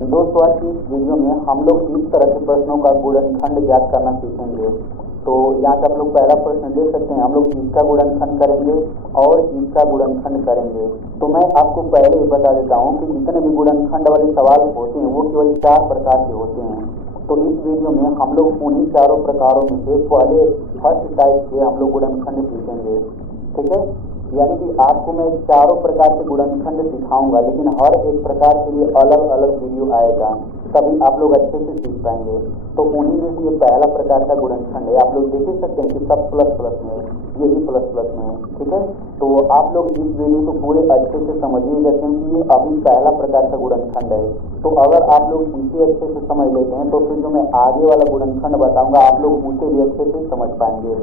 दोस्तों आज की इस वीडियो में हम लोग इस तरह के प्रश्नों का गुणनखंड ज्ञात करना सीखेंगे। तो यहाँ से आप लोग पहला प्रश्न देख सकते हैं, हम लोग इसका गुणनखंड करेंगे और इसका गुणनखंड करेंगे। तो मैं आपको पहले ही बता देता हूँ कि जितने भी गुणनखंड वाले सवाल होते हैं वो केवल 4 प्रकार के होते हैं। तो इस वीडियो में हम लोग उन्हीं चारों प्रकारों में से पहले फर्स्ट टाइप के हम लोग गुणनखंड सीखेंगे, ठीक है। यानी कि आपको मैं चारों प्रकार के गुणनखंड सिखाऊंगा, लेकिन हर एक प्रकार के लिए अलग अलग वीडियो आएगा, तभी आप लोग अच्छे से सीख पाएंगे। तो उन्हीं में से ये पहला प्रकार का गुणनखंड है। आप लोग देख ही सकते हैं कि सब प्लस प्लस में है, ये भी प्लस प्लस में है, ठीक है। तो आप लोग इस वीडियो को पूरे अच्छे से समझिएगा, क्योंकि ये अभी पहला प्रकार का गुणनखंड है। तो अगर आप लोग इसे अच्छे से समझ लेते हैं तो फिर जो मैं आगे वाला गुणनखंड बताऊंगा आप लोग उसे भी अच्छे से समझ पाएंगे।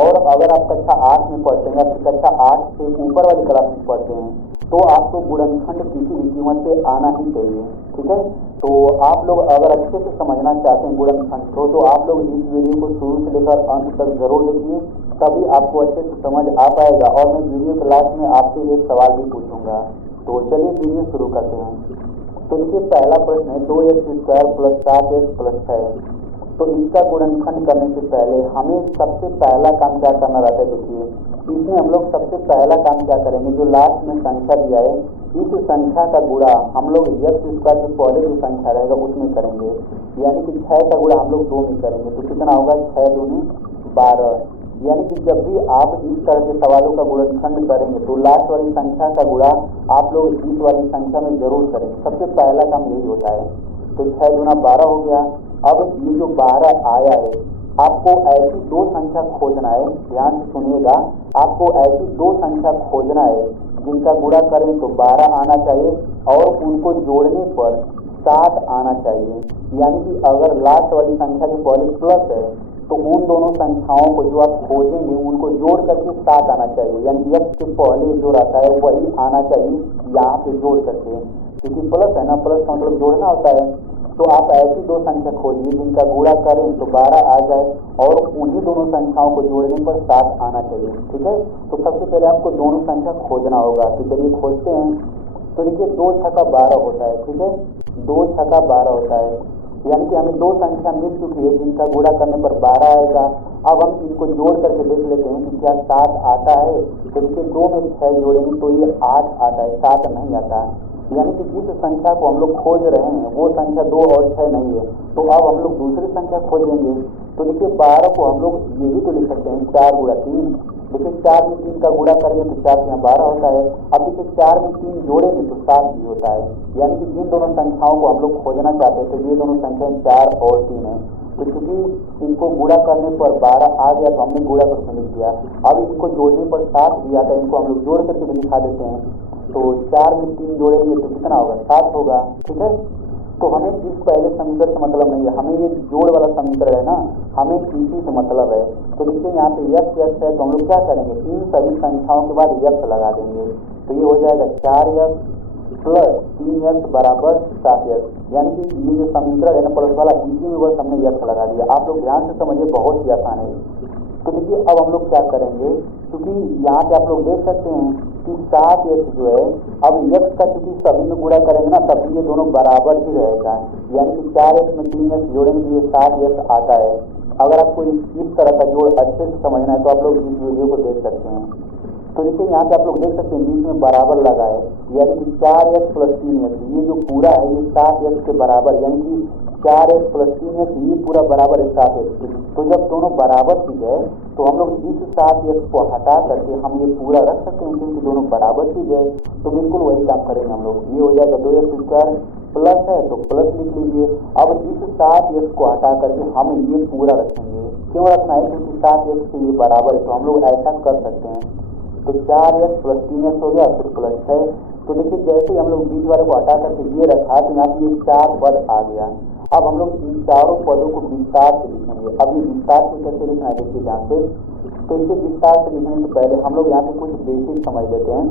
और अगर आप कक्षा 8 में पढ़ते हैं या फिर कक्षा 8 से ऊपर वाली क्लास में पढ़ते हैं तो आपको गुणनखंड किसी भी कीमत पे आना ही चाहिए, ठीक है। तो आप लोग अगर अच्छे से समझना चाहते हैं गुणनखंड को, तो आप लोग इस वीडियो को शुरू से लेकर अंत तक जरूर देखिए, तभी आपको अच्छे से समझ आ पाएगा। और मैं वीडियो के लास्ट में आपसे एक सवाल भी पूछूंगा। तो चलिए वीडियो शुरू करते हैं। तो देखिए पहला प्रश्न है 2x² + 7x + 6। तो इसका गुणनखंड करने से पहले हमें सबसे पहला काम क्या करना रहता है। देखिए इसमें हम लोग सबसे पहला काम क्या करेंगे, जो लास्ट में संख्या दिया है इस संख्या का गुणा हम लोग x² के पहले जो संख्या रहेगा उसमें करेंगे। यानी कि 6 का गुणा हम लोग 2 में करेंगे, तो कितना होगा 6 दूनी 12। यानी कि जब भी आप इस तरह के सवालों का गुणनखंड करेंगे तो लास्ट वाली संख्या का गुणा आप लोग इस वाली संख्या में जरूर करेंगे। सबसे पहला काम यही होता है। तो 6 दूना 12 हो गया। अब ये जो 12 आया है, आपको ऐसी दो संख्या खोजना है, ध्यान से सुनिएगा। आपको ऐसी दो संख्या खोजना है जिनका गुणा करें तो 12 आना चाहिए और उनको जोड़ने पर 7 आना चाहिए। यानी कि अगर लास्ट वाली संख्या के पहले प्लस है तो उन दोनों संख्याओं को जो आप खोजेंगे उनको जोड़ करके 7 आना चाहिए। यानी x के पहले जो रहता है वही आना चाहिए यहाँ पे जोड़ करके, क्योंकि प्लस है ना, प्लस का मतलब जोड़ना होता है। तो आप ऐसी दो संख्या खोजिए जिनका गुणा करें तो 12 आ जाए और उन्हीं दोनों संख्याओं को जोड़ने पर 7 आना चाहिए, ठीक है। तो सबसे पहले आपको दोनों संख्या खोजना होगा। तो चलिए खोजते हैं। तो देखिए 2 छक्का 12 होता है, ठीक है। 2 छक्का 12 होता है, यानी कि हमें दो संख्या मिल चुकी है जिनका गुणा करने पर 12 आएगा। अब हम इनको जोड़ करके देख लेते हैं कि क्या 7 आता है। तो देखिए 2 में 6 जोड़ेंगे तो ये 8 आता है, 7 नहीं आता। यानी कि जिस संख्या को हम लोग खोज रहे हैं वो संख्या 2 और 6 नहीं है। तो अब हम लोग दूसरी संख्या खोजेंगे। तो देखिए 12 को हम लोग ये भी तो लिख सकते हैं 4 गुणा 3। देखिए 4 में 3 का गुणा करेंगे तो 4 यहाँ 12 होता है। अब देखिए 4 में 3 जोड़ेंगे तो 7 भी होता है। यानी कि जिन दोनों संख्याओं को हम लोग खोजना चाहते हैं तो ये दोनों संख्याएं 4 और 3 है। तो चूंकि इनको गुणा करने पर 12 आ गया तो हमने गुणा करके लिख दिया। अब इनको जोड़ने पर 7 भी आता है, इनको हम लोग जोड़ करके भी दिखा देते हैं। तो 4 में 3 जोड़ेंगे तो कितना होगा 7 होगा, ठीक है। तो हमें इस पहले समीकरण से मतलब नहीं है, हमें ये जोड़ वाला समीकरण है ना, हमें इसी से मतलब है। तो देखिए यहाँ पे x है तो हम लोग क्या करेंगे, इन सभी संख्याओं के बाद x लगा देंगे। तो ये हो जाएगा 4x + 3x = 7x। यानी कि ये जो समीकरण है ना प्लस वाला, इसी में बस हमने x लगा दिया। आप लोग ध्यान से समझिए, बहुत ही आसान है। तो देखिए अब हम लोग क्या करेंगे, क्योंकि यहाँ पे आप लोग देख सकते हैं कि 7x जो है, अब x का चूंकि सभी में गुणा करेंगे ना तभी ये दोनों बराबर ही रहेगा। यानी कि 4x में 3x जोड़ेंगे तो ये 7x आता है। अगर आपको इस तरह का जोड़ अच्छे से समझना है तो आप लोग इस वीडियो को देख सकते हैं। तो देखिए यहाँ पे आप लोग देख सकते हैं बीच में बराबर लगा है, यानी कि 4x + 3x, ये जो पूरा है ये 7x के बराबर, यानी कि 4x + 3x ये पूरा बराबर है 7x। तो जब दोनों बराबर चीज है तो हम लोग इस 7x को हटा करके हम ये पूरा रख सकते हैं, क्योंकि दोनों बराबर चीज है। तो बिल्कुल वही काम करेंगे हम लोग। ये हो जाएगा 2x² प्लस है तो प्लस लिख लीजिए। अब इस 7x को हटा करके हम ये पूरा रखेंगे। क्यों रखना है, क्योंकि 7x से ये बराबर है, तो हम लोग ऐसा कर सकते हैं। तो 4x + 3x हो गया, फिर प्लस 6। तो देखिए जैसे हम लोग बीच वाले को हटा करके ये रखा तो यहाँ पे ये 4 पद आ गया। अब हम लोग इन चारों पदों को विस्तार से लिखेंगे। अब ये विस्तार से कैसे लिखना है देखिए ध्यान से। तो इसे विस्तार से लिखने से पहले हम लोग यहाँ पे कुछ बेसिक समझ लेते हैं।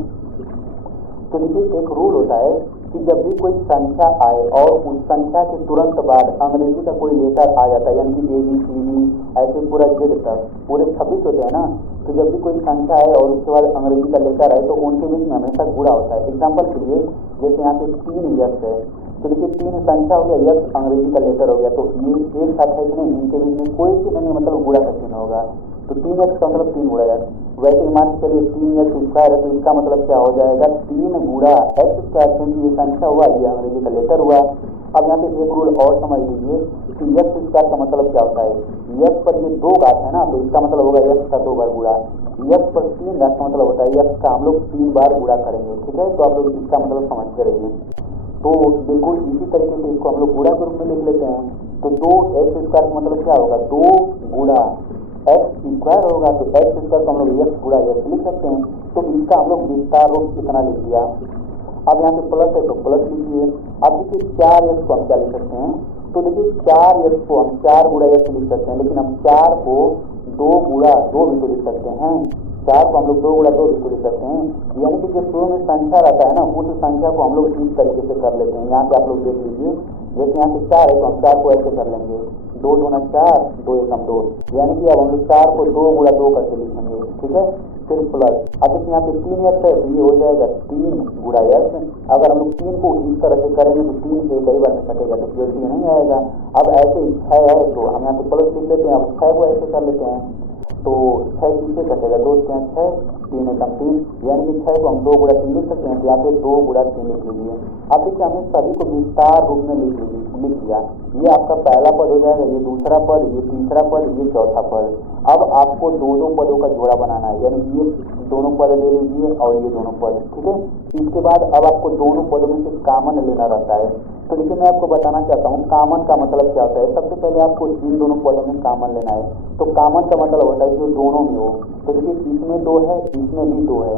तो देखिए एक रूल होता है कि जब भी कोई संख्या आए और उस संख्या के तुरंत बाद अंग्रेजी का कोई लेटर आ जाता है, यानी कि ABCD ऐसे पूरा Z तक पूरे 26 होते हैं ना, तो जब भी कोई संख्या है और उसके बाद अंग्रेजी का लेटर आए तो उनके बीच में हमेशा गुणा होता है। एग्जाम्पल के लिए जैसे यहाँ पे 3x है तो देखिए 3 संख्या हो गया, यक्स अंग्रेजी का लेटर हो गया, तो ये एक साथ है कि नहीं, इनके बीच में कोई चिन्ह नहीं, मतलब गुणा का चिन्ह होगा। तो 3x का मतलब 3 गुणा x। वैसे ही मान के चलिए 3x स्क्वायर है, तो इसका मतलब क्या हो जाएगा 3 गुणा x स्क्वायर, क्योंकि ये संख्या हुआ, ये अंग्रेजी का लेटर हुआ। अब यहाँ पे एक रूल और समझ लीजिए कि x स्क्वायर का मतलब क्या होता है, x पर ये 2 घात है ना, तो इसका मतलब होगा x का 2 बार गुणा। x पर 3 घात का मतलब होता है x का हम लोग 3 बार गुणा करेंगे, ठीक है। तो आप लोग इसका मतलब समझते रहिए। तो बिल्कुल इसी तरीके से इसको हम लोग गुणा के रूप में लिख लेते हैं। तो 2x स्क्वायर का मतलब क्या होगा, 2 गुणा x स्क्वायर होगा, तो x स्क्वायर को हम लोग x गुणा x लिख सकते हैं। तो इसका हम लोग विस्तार रूप इतना लिख दिया। अब यहाँ पे प्लस है तो प्लस लिखिए। अब देखिए 4x को हम क्या लिख सकते हैं, तो देखिए 4x को हम 4 गुणा x लिख सकते हैं, लेकिन हम 4 को 2 गुणा 2 भी तो लिख सकते हैं। 4 को हम लोग 2 गुणा 2 भी तो लिख सकते हैं। यानी कि जब शुरू में संख्या रहता है ना, उस संख्या को हम लोग इस तरीके से कर लेते हैं। यहाँ पे आप लोग देख लीजिए, जैसे यहाँ पे 4 है तो हम 4 को ऐसे कर लेंगे, 2 दूना 4, 2 एकम 2, यानी कि अब हम लोग 4 को 2 गुणा 2 करके लिखेंगे, ठीक है। फिर प्लस, अब देखिए यहाँ पे 3x है तो ये हो जाएगा 3 गुणा x। अगर हम लोग 3 को इस तरह से करेंगे तो 3 एक ही बार में कटेगा, तो केवल 3 नहीं आएगा। अब ऐसे ही 6 है तो हम यहाँ पे प्लस लिख लेते हैं। अब 6 को ऐसे कर लेते हैं, तो 6 किससे कटेगा, 2 से 6, 3 एकम 3, यानी कि 6 को हम 2 गुणा 3 लिख सकते हैं। तो यहाँ पे 2 गुणा 3 लिख लीजिए। अब देखिए हमने सभी को विस्तार रूप में लिख लिया। ये आपका पहला पद हो जाएगा, ये दूसरा पद, ये तीसरा पद, ये चौथा पद। अब आपको दो पदों का जोड़ा बनाना है, यानी कि ये दोनों पद ले लीजिए और ये दोनों पद, ठीक है। इसके बाद अब आपको दोनों पदों में से कॉमन लेना रहता है। तो देखिए मैं आपको बताना चाहता हूँ कॉमन का मतलब क्या होता है। सबसे पहले आपको इन दोनों पदों में कॉमन लेना है। तो कॉमन का मतलब होता है जो दोनों में हो। तो देखिए इसमें 2 है, इसमें भी 2 है,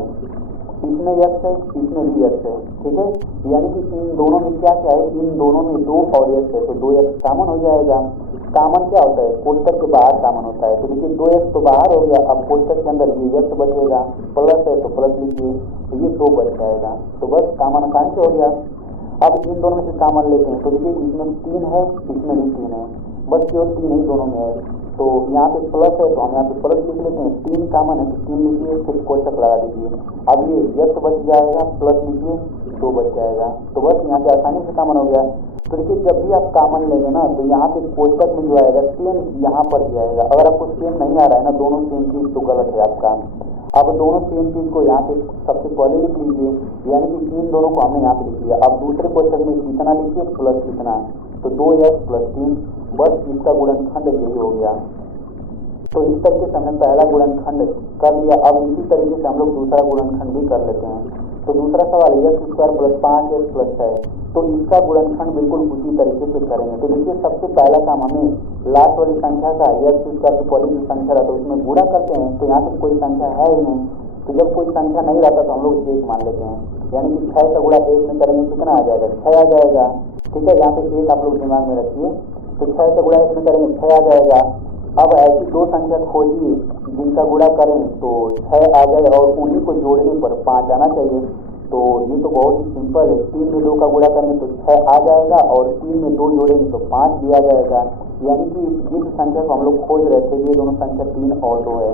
इसमें x है, इसमें भी x है, ठीक है। यानी कि इन दोनों में क्या क्या है, इन दोनों में 2 और x है, तो 2x कॉमन हो जाएगा। कॉमन क्या होता है, कोष्टक के बाहर कॉमन होता है। तो देखिए 2x तो बाहर हो गया, अब कोष्टक के अंदर ये x बचेगा, प्लस है तो प्लस लिखिए, ये 2 बच जाएगा। तो बस कॉमन कहाँ से हो गया। अब इन दोनों में से कॉमन लेते हैं, तो देखिए इसमें 3 है, इसमें भी 3 है, बस केवल 3 ही दोनों में है। तो यहाँ पे प्लस है तो हम यहाँ पे प्लस लिख लेते हैं, 3 कॉमन है तो 3 लिखिए, फिर कोष्टक लगा दीजिए। अब ये x बच जाएगा, प्लस लिखिए, 2 बच जाएगा। तो बस यहाँ पे आसानी से कॉमन हो गया। तो देखिए जब भी आप कॉमन लेंगे ना, तो यहाँ पे कोष्टक में जो आएगा सेम यहाँ पर भी आएगा। अगर आपको सेम नहीं आ रहा है ना, दोनों सेम चीज, तो गलत है आपका। अब दोनों सेम चीज को यहाँ पे सबसे पहले लिख लीजिए, यानी कि इन दोनों को हमने यहाँ पे लिख लिया। अब दूसरे कोष्टक में कितना लिखिए, प्लस कितना, तो 2x प्लस 3, बस इसका गुणनखंड यही हो गया। तो इस तरीके से हमने पहला गुणनखंड कर लिया। अब इसी तरीके से हम लोग दूसरा गुणनखंड भी कर लेते हैं। तो दूसरा सवाल x square plus 5x plus 6, तो इसका गुणनखंड बिल्कुल उसी तरीके से करेंगे। तो देखिए सबसे पहला काम हमें लास्ट वाली संख्या का x स्क्वायर की पहली जो संख्या रहता है उसमें गुणा करते हैं। तो यहाँ पे कोई संख्या है ही नहीं, तो जब कोई संख्या नहीं रहता तो हम लोग 1 मान लेते हैं, यानी कि 6 का गुणा 1 में करेंगे कितना आ जाएगा, 6 आ जाएगा, ठीक है। यहाँ पे 1 आप लोग दिमाग में रखिए। तो 6 का गुणा 1 में करेंगे 6 आ जाएगा। अब ऐसी 2 संख्या खोजिए जिनका गुणा करें तो 6 आ जाए और उन्हीं को जोड़ने पर 5 आना चाहिए। तो ये तो बहुत ही सिंपल है, 3 में 2 का गुणा करेंगे तो 6 आ जाएगा और 3 में 2 जोड़ेंगे तो 5 भी आ जाएगा। यानी कि जिस संख्या को हम लोग खोज रहे थे ये दोनों संख्या 3 और 2 है।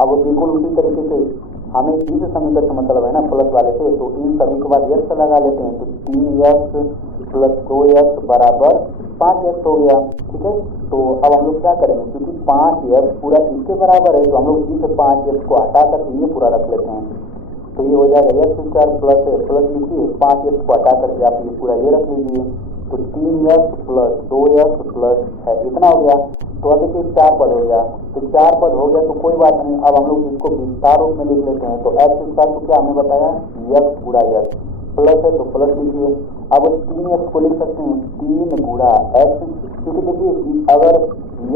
अब बिल्कुल उसी तरीके से हमें इस समीकरण से मतलब है ना प्लस वाले से, तो इन सभी के बाद x लगा लेते हैं। तो 3x प्लस 2x बराबर 5x हो गया, ठीक है। तो अब हम लोग क्या करेंगे, क्योंकि 5x पूरा इसके बराबर है तो हम लोग इस 5x को हटा करके ये पूरा रख लेते हैं। तो ये हो जाएगा x स्क्वायर प्लस है, प्लस लिखिए, 5x को हटा करके आप ये पूरा ये रख लीजिए। तो 3x प्लस 2x प्लस 6, इतना हो गया। तो अब देखिए 4 पद हो गया। तो 4 पद हो गया तो कोई बात नहीं, अब हम लोग इसको विस्तार रूप में लिख लेते हैं। तो x स्क्वायर को क्या हमने बताया, x गुणा x, प्लस है तो प्लस लिखिए। अब 3x को लिख सकते हैं 3 गुणा x, क्योंकि देखिए अगर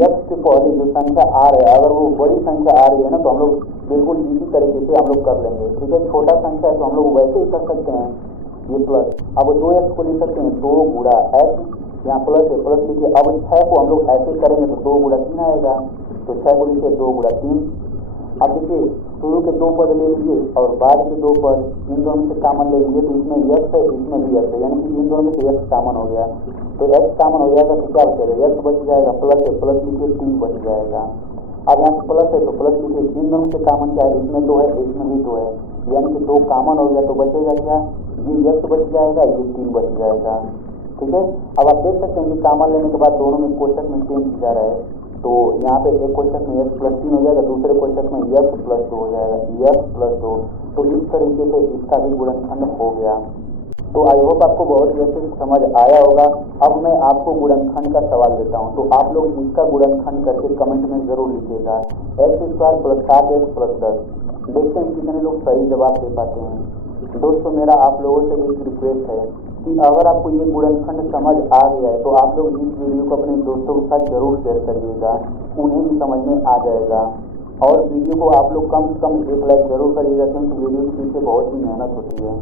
x के पहले जो संख्या आ रही है अगर वो बड़ी संख्या आ रही है ना, तो हम लोग बिल्कुल इसी तरीके से हम लोग कर लेंगे, ठीक है। छोटा संख्या है तो हम लोग वैसे ही कर सकते हैं, ये प्लस। अब 2x को लिख सकते हैं 2 गुणा x, यहाँ प्लस है प्लस लिखिए। अब 6 को हम लोग ऐसे करेंगे तो 2 गुणा 3 आएगा, तो 6 को लिखिए 2 गुणा 3। अब देखिए शुरू के 2 पद ले लीजिए और बाद के 2 पद, इन दोनों में से कॉमन ले लीजिए। तो इसमें x है, इसमें भी x है, यानी कि इन दोनों में से x कॉमन हो गया। तो x कॉमन हो जाएगा तो क्या बचेगा, x बच जाएगा, प्लस है प्लस लिखिए, 3 बच जाएगा। अब यहाँ पे प्लस है तो प्लस लिखिए, इन दोनों से कॉमन क्या है, इसमें 2 है, इसमें भी 2 है, यानी कि 2 कॉमन हो गया। तो बचेगा क्या, ये x बच जाएगा, ये 3 बच जाएगा। ठीक है। अब आप देख सकते हैं कि कॉमन लेने के बाद दोनों में कोष्टक में चेंज किया जा रहा है। तो यहाँ पे एक कोष्टक में x+3 हो जाएगा, दूसरे कोष्टक में x+2 हो जाएगा, x+2। तो इस तरीके से इसका भी गुणनखंड हो गया। तो आई होप आपको बहुत ही अच्छे से समझ आया होगा। अब मैं आपको गुणनखंड का सवाल देता हूँ, तो आप लोग इसका गुणनखंड करके कमेंट में जरूर लिखिएगा। x² + 7x + 10। देखते हैं कितने लोग सही जवाब दे पाते हैं। दोस्तों मेरा आप लोगों से एक रिक्वेस्ट है कि अगर आपको ये गुणनखंड समझ आ गया है तो आप लोग इस वीडियो को अपने दोस्तों के साथ जरूर शेयर करिएगा, उन्हें भी समझ में आ जाएगा। और वीडियो को आप लोग कम से कम 1 लाइक जरूर करिएगा, क्योंकि वीडियो के पीछे बहुत ही मेहनत होती है।